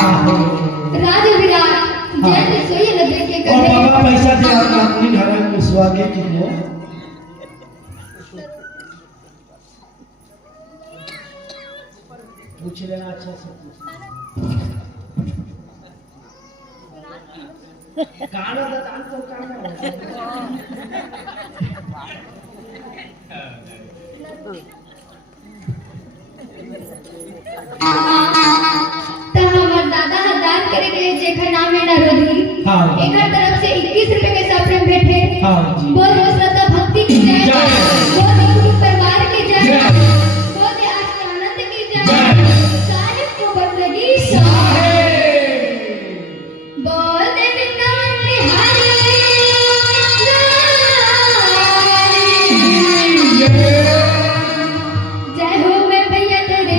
राजा विराट जैसे सोई न देख के और कहे बाबा पैसा दे आप अपनी घर में विश्वा के किलो पूछ लेना अच्छा से काना दान तो काना तो हमार दादा दान करे के लिए जेखर नाम है नरोधी हां एकर तरफ से 21 रुपए के सफरन भेंटे हां जी बोल श्रद्धा भक्ति की जय बोल हिंदू परिवार की जय बोल दे आनंद की जय साहिब को बंदगी साहिब बोल दे वृंदावन बिहारी जय हो मैं भैया तेरे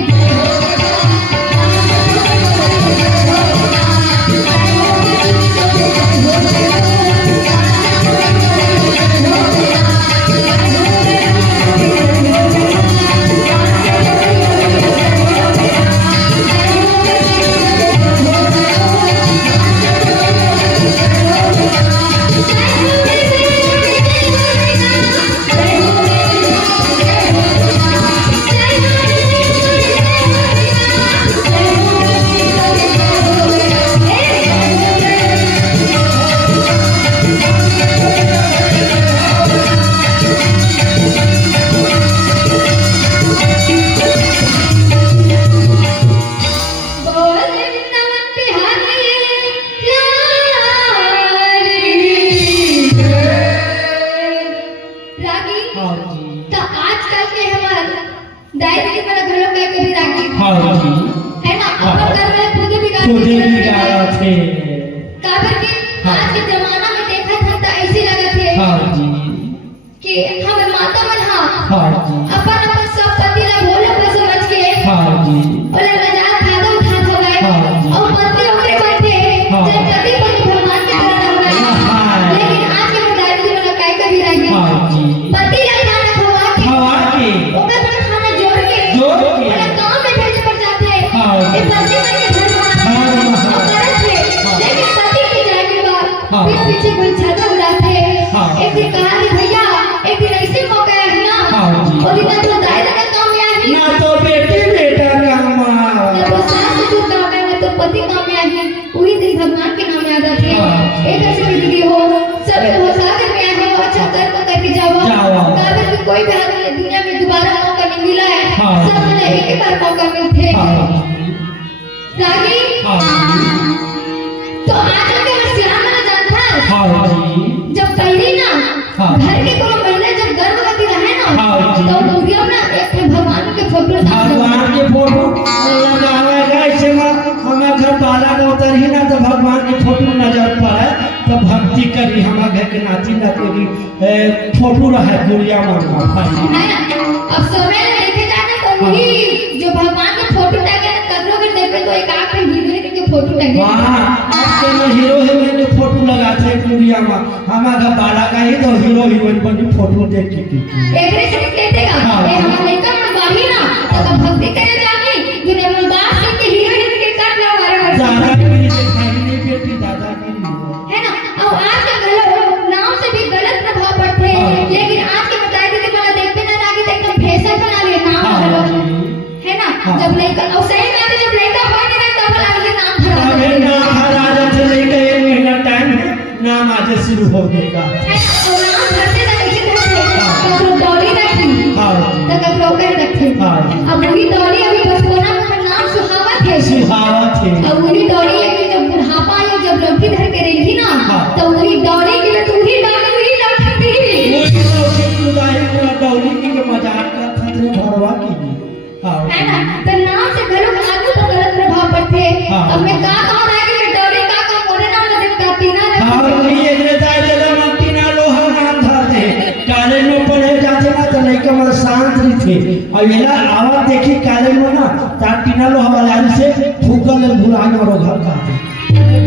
पीछे कोई छाता उड़ाते एक दिन कहा कि भैया एक दिन ऐसे मौका है ना और इतना तो दायरा का काम है ना तो बेटी बेटा काम ना तो सास ससुर काम है ना तो पति काम है पूरी दिन भगवान के नाम याद आते एक ऐसी दीदी हो सब हो सागर में है अच्छा कर्म करके जाओ काबर में कोई भी हाल दुनिया में दोबारा मौका नहीं मिला है सब ने एक ही बार मौका मिलते रागी तो आज के श्याम ना जानता है जब पहले ना घर के कोनो महिला जब गर्भवती रहे ना तो लोग ना एक भगवान के फोटो लगावेगा ऐसे में हमें घर बाला में उतर ही ना तो भगवान के फोटो नजर पाए तो भक्ति करी हमारे घर के नाची नाची की फोटो रहे गुड़िया मन अब समय देखे जाए तो वही जो भगवान के फोटो टंगे ना कदरों के देखे तो एक आंख में हीरो के फोटो टंगे हां आपके में हीरो हीरोइन के फोटो लगाते हैं गुड़िया में हमारा बाला का ही तो हीरो हीरोइन बनी फोटो देख के एकरे से कहतेगा ए हम लड़का मन बाही ना तो भक्ति करे जानी दुनिया में बात से के हीरो हीरोइन के काट लो हमारे दादा की दिखाई नहीं बेटी दादा की है ना अब आज के गलत नाम से भी गलत प्रभाव पड़ते हैं लेकिन आज के बताए थे कि मला देखते ना लागे तो एकदम फैशन बना ले नाम है ना जब लड़का और सही में जब लड़का हो नहीं तब लागे नाम खराब है नाम खराब से लेके 1 महीना टाइम है नाम आज शुरू हो गया है और नाम करते ना कैसे करते तो डॉली रखी हां तो कब कर रखे अब वही डॉली अभी बचपना में नाम सुहावत है अब वही डॉली लेके जब बुढ़ापा आयो जब लड़की धर के रही ना तो वही डॉली के लिए तू ही डॉली वही लड़की थी डॉली की मजाक का खतरे भरवा की है ना तो नाम से घरों में आगे तो गलत प्रभाव पड़ते अब मैं का कौन है कि डॉली का मोरे नाम में दिखता तीना हां ये देता है जब मट्टीना लोहा नाम था दे काले में पड़े जाते ना तो नहीं कमल शांत थे और ये ना आवाज देखी काले में ना ताटीना लोहा वाला से फूकल भुला के और घर का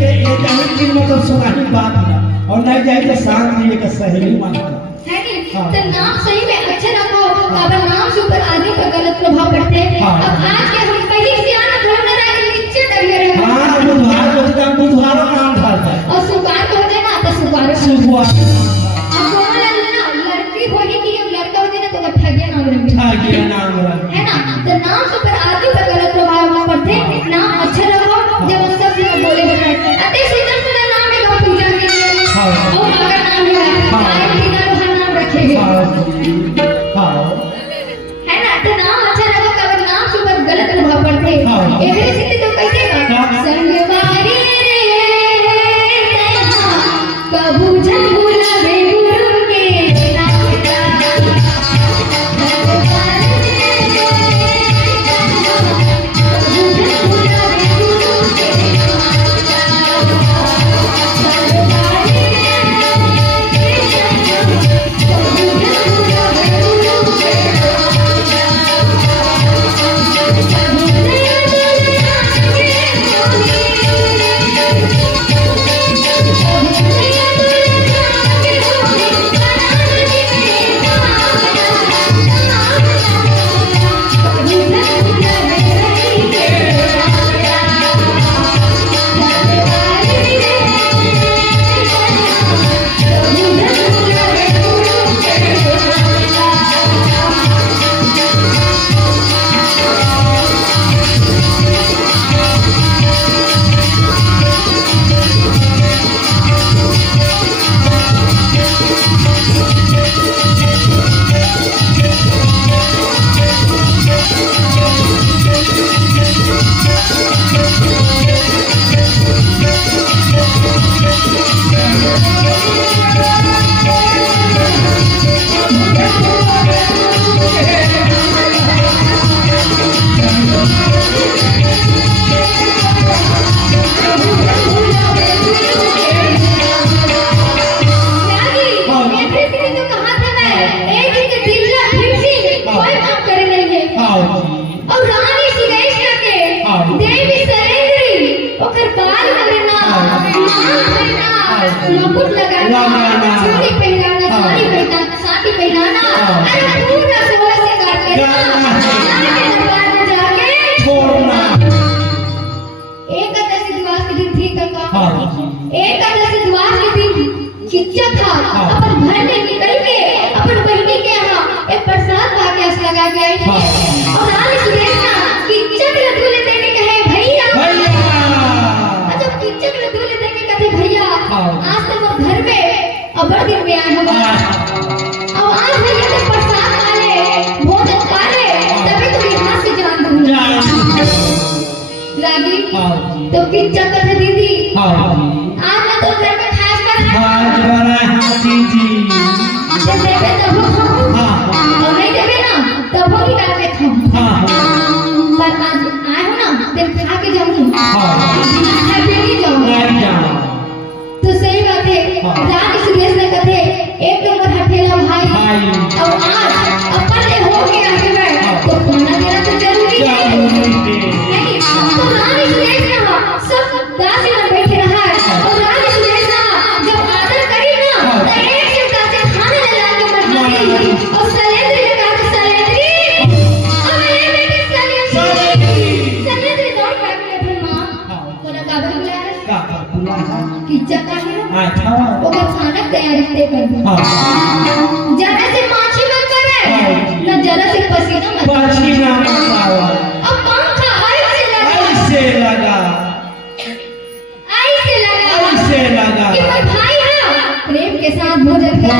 ये जाने की मतलब सुनाई बात ना और नहीं जाए तो शांत नहीं का सहेली मानता है नहीं तो नाम सही में अच्छे रखो अगर नाम से ऊपर आदमी पर गलत प्रभाव पड़ते अब आज के हम कहीं से आना घर में रह नीचे डर रहे हां वो बाल करना, मांग करना, मुकुट लगाना, चूड़ी पहनाना, साड़ी पहनाना, साड़ी पहनाना, अरे पूरा 16 श्रृंगार करना, रानी के दरबार में जाके छोड़ना। एकादशी दिवस के दिन थी काका, एकादशी दिवस के दिन खिच्चा था, अपन घर में निकल के अपन बहनी के यहाँ एक प्रसाद पाके लगा के आई थी, और रानी सुरेखा खिच्चा के लड्डू ले देके कहे भैया, जब खिच्चा के लड्डू ले देके कहते भैया आज तो वो घर में अबर दिन में आए होगा, अब आज भैया तो प्रसाद पाले, भोजन पाले, तभी तो यहाँ से जान दूंगा लागी। तो खिच्चा कहते दीदी आज मैं तो घर में खास कर आज बना हाथी जी देवे तब खाऊं, और नहीं देवे ना तब वो निकाल के खाऊं, पर आज आए हो ना तेरे खा के जाऊंगी, खाते नहीं जाऊंगी। तो सही बात है, रानी सुरेश ने कहते एक नंबर हठेला भाई, और आज अपन ने हो के आगे बढ़ तो खाना देना तो जरूरी है नहीं। तो रानी सुरेश ने सब दासी में बैठे रहा, और रानी सुरेश ने जब आदर करी ना तो एक से काचे खाने लगा के बैठाई, और सलेंद्री ने कहा कि सलेंद्री अब ये बेटी सलेंद्री दौड़ के आके अपनी मां को ना काबू बुलाया कि चक्का है वो खाना तैयारी ते कर दो, जरा से माछी मत करे ना जरा से पसीना मत अब पंखा ऐसे लगा कि मैं भाई हाँ प्रेम के साथ भोजन कर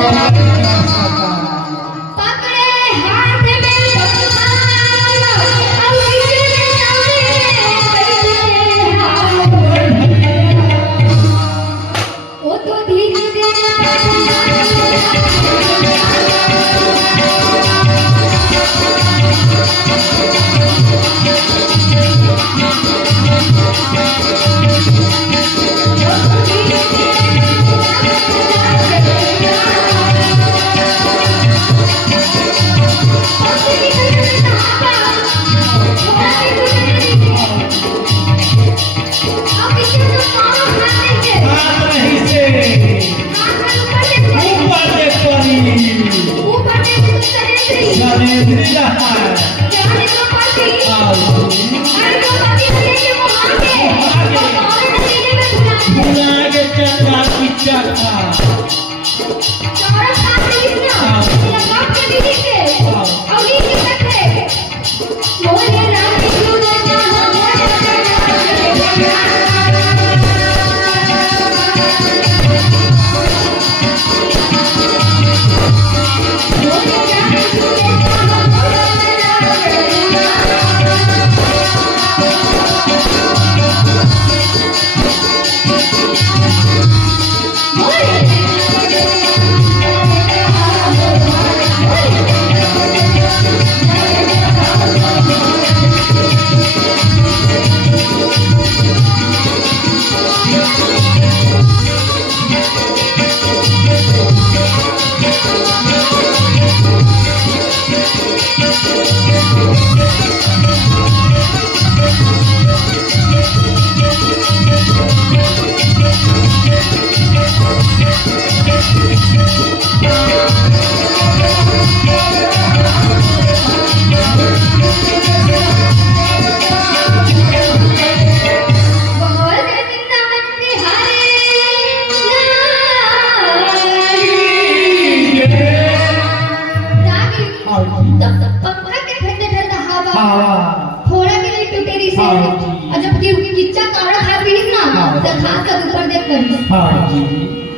पकड़े हाथ में पकड़ाना, अब किसी ने सामने वो तो धीरे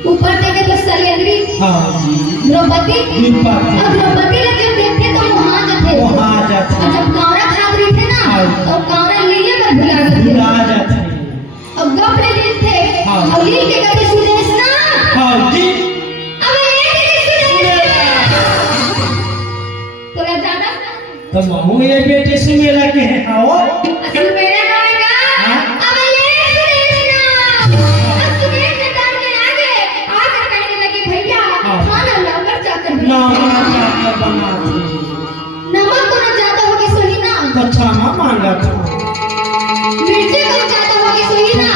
ऊपर देखे तो सलेंद्री द्रौपदी जब देखते तो वहां जाते और जब कावरा खाद रही थे ना तो कावरा लीले पर भुला जाते और गप ले थे और लील के कहते सुरेश ना अब ये तो ज्यादा तो महू ये बेटे से मेला के हैं आओ असल मेला ना होगा अब ये सुरेश ना अब सुरेश ने डाल के आकर कहने लगी भैया खाना लाकर जाकर बना नमक को न ज्यादा होगी सही ना तो क्षमा मांगा था मिर्ची को ज्यादा होगी सही ना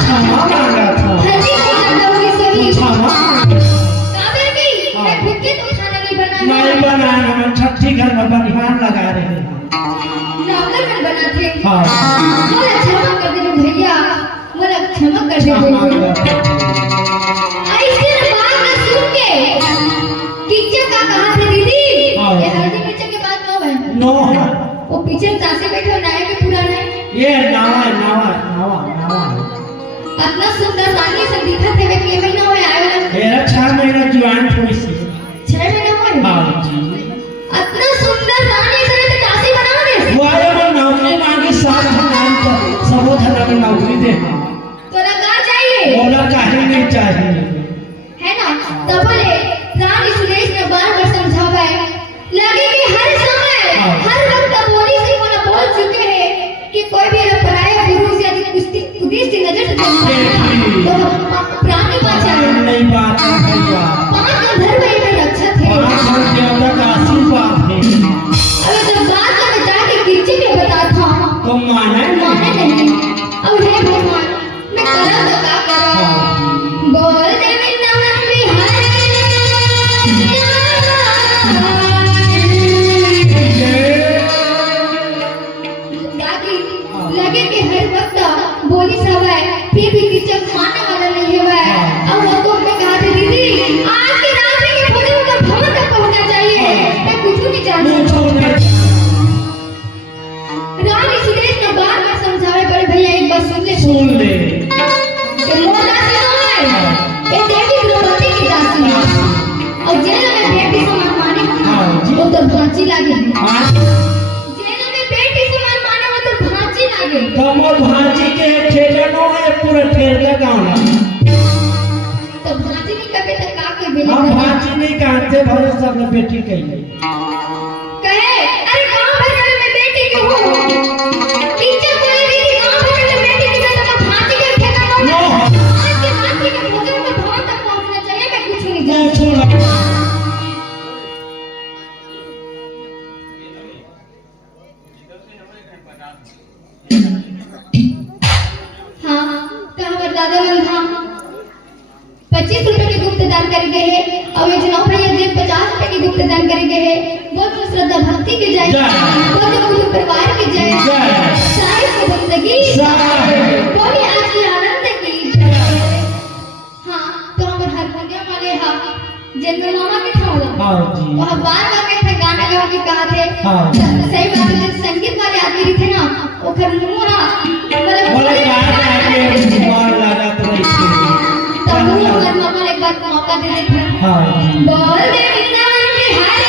हाँ मोला क्षमा कर दे भैया, मोला क्षमा कर दे ऐसे ना बात ना सुन के किच्चा का कहा थे दीदी, ये हल्दी मिर्च के बात नो है नो वो पीछे तासे बैठो नया के पुराना है ये नावा नावा नावा नावा अपना सुंदर रानी से दिखत है कि महीना होए आयो ना मेरा 6 महीना जवान थोड़ी सी 6 महीना होए हाँ जी अपना सुंदर रानी से तो तासे बनावा दे वो आयो वो नौकरी मांगी 7 नाम का सबो धना में नौकरी दे तोरा का चाहिए बोला काहे नहीं चाहिए है ना तब बोले रानी सुरेश ने बार-बार समझावा है लगे कि हर समय हर वक्त बोली से बोला बोल चुके हैं कि कोई भी पराया गुरु से अधिक कुछ की नजर से तो प्राणी बचाए नहीं बात भैया 5 गंधर्व में रक्षक थे 5 देवता का आशीर्वाद है अब जब बात में जाके किच्चे के बता था तो माने नहीं अब हे भगवान मैं करा तो का करा बोल देवी नमन बिहारी लगे कि हर वक्त बोली सब है फिर भी किचन मानने वाला नहीं है अब वो तो मैं कहा थी दीदी आज की रात में ये भोजन का भवन तक पहुंचना चाहिए मैं कुछ नहीं जानती रानी सुरेश ने बार-बार समझावे बड़े भैया एक बात सुन ले ये मोर दासी नहीं है ये देवी द्रौपदी की दासी है और जेल में बेटी समान माने वो तो भांची लागे जेल में बेटी समान माने वो तो भांची लागे कमर भांजी के ठेकानो है पूरा ठेका गांव तो भांजी की कभी तक का के बेले हम भांजी नहीं काटते भरे सब ने बेटी कही कहे अरे गांव भर में बेटी क्यों हो टीचर बोले दीदी गांव भर में बेटी की तो भांजी के ठेका नो आज के भांजी के भोजन का भवन तक पहुंचना चाहिए मैं कुछ नहीं जानती दादा हम 25 रुपए की गुप्त दान कर गए हैं और ये जनाब भैया जी 50 रुपए की गुप्त दान कर गए हैं बहुत श्रद्धा भक्ति की जय बहुत गुरु परिवार की जय साहिब की बंदगी बोली आज की आनंद की जय हाँ तो हम हारमोनियम वाले हाँ जनरल मामा के ठाला हाँ जी तो हम बार-बार के थे गाना गा के कहा थे सही बात है संगीत वाले आदमी थे ना वो खर मुंह मतलब बोले बात आके मार लगा तो तब वो मामा एक बार मौका दे देते हाँ बोल दे वृंदावन बिहारी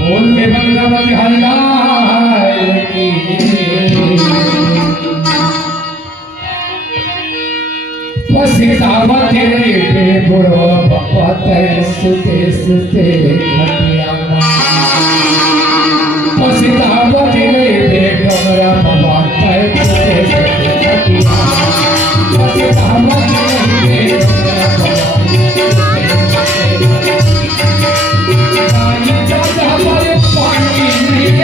बोल दे वृंदावन बिहारी पसीतावत रे बुढ़ो पपत सुते सुते